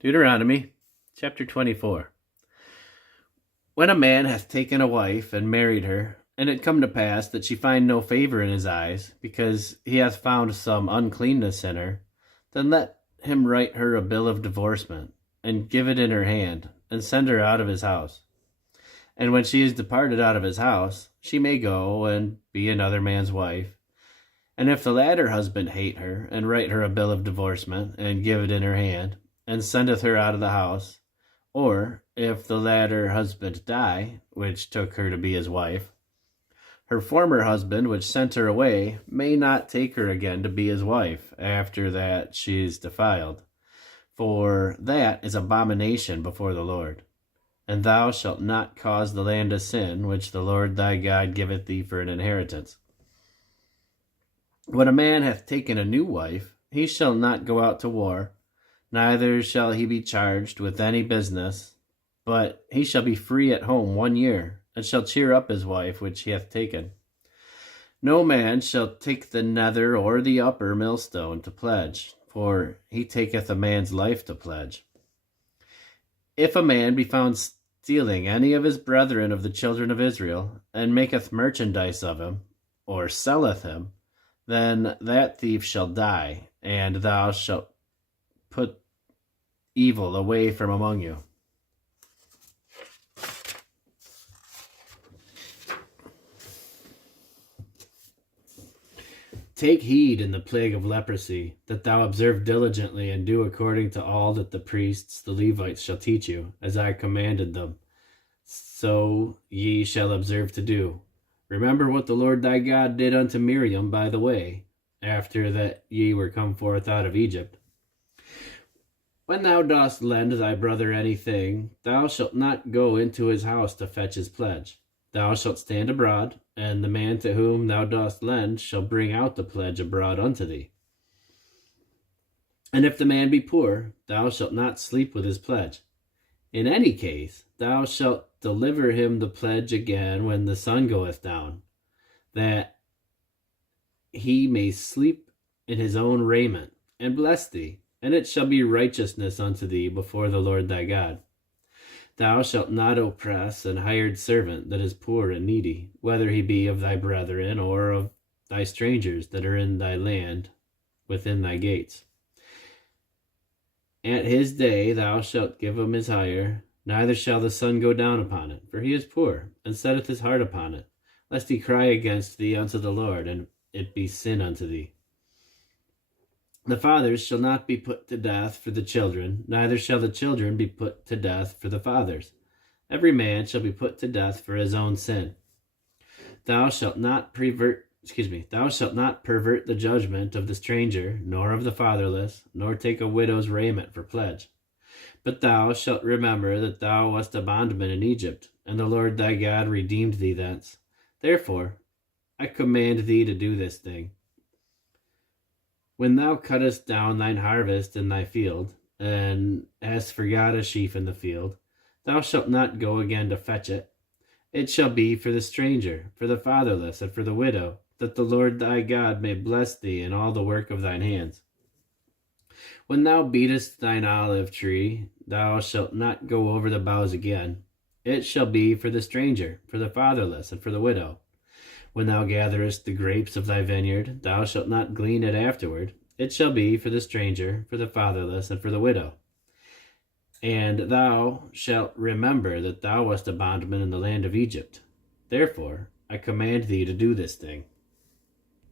Deuteronomy chapter 24. When a man hath taken a wife and married her, and it come to pass that she find no favor in his eyes, because he hath found some uncleanness in her, then let him write her a bill of divorcement, and give it in her hand, and send her out of his house. And when she is departed out of his house, she may go and be another man's wife. And if the latter husband hate her, and write her a bill of divorcement, and give it in her hand, and sendeth her out of the house, or if the latter husband die, which took her to be his wife, her former husband, which sent her away, may not take her again to be his wife, after that she is defiled. For that is abomination before the Lord. And thou shalt not cause the land to sin, which the Lord thy God giveth thee for an inheritance. When a man hath taken a new wife, he shall not go out to war, neither shall he be charged with any business, but he shall be free at home 1 year, and shall cheer up his wife which he hath taken. No man shall take the nether or the upper millstone to pledge, for he taketh a man's life to pledge. If a man be found stealing any of his brethren of the children of Israel, and maketh merchandise of him, or selleth him, then that thief shall die, and thou shalt put evil away from among you. Take heed in the plague of leprosy, that thou observe diligently and do according to all that the priests, the Levites, shall teach you, as I commanded them. So ye shall observe to do. Remember what the Lord thy God did unto Miriam by the way, after that ye were come forth out of Egypt. When thou dost lend thy brother anything, thou shalt not go into his house to fetch his pledge. Thou shalt stand abroad, and the man to whom thou dost lend shall bring out the pledge abroad unto thee. And if the man be poor, thou shalt not sleep with his pledge. In any case, thou shalt deliver him the pledge again when the sun goeth down, that he may sleep in his own raiment, and bless thee. And it shall be righteousness unto thee before the Lord thy God. Thou shalt not oppress an hired servant that is poor and needy, whether he be of thy brethren or of thy strangers that are in thy land within thy gates. At his day thou shalt give him his hire, neither shall the sun go down upon it, for he is poor, and setteth his heart upon it, lest he cry against thee unto the Lord, and it be sin unto thee. The fathers shall not be put to death for the children, neither shall the children be put to death for the fathers. Every man shall be put to death for his own sin. Thou shalt not pervert the judgment of the stranger, nor of the fatherless, nor take a widow's raiment for pledge. But thou shalt remember that thou wast a bondman in Egypt, and the Lord thy God redeemed thee thence. Therefore I command thee to do this thing. When thou cuttest down thine harvest in thy field, and hast forgot a sheaf in the field, thou shalt not go again to fetch it. It shall be for the stranger, for the fatherless, and for the widow, that the Lord thy God may bless thee in all the work of thine hands. When thou beatest thine olive tree, thou shalt not go over the boughs again. It shall be for the stranger, for the fatherless, and for the widow. When thou gatherest the grapes of thy vineyard, thou shalt not glean it afterward. It shall be for the stranger, for the fatherless, and for the widow. And thou shalt remember that thou wast a bondman in the land of Egypt. Therefore I command thee to do this thing.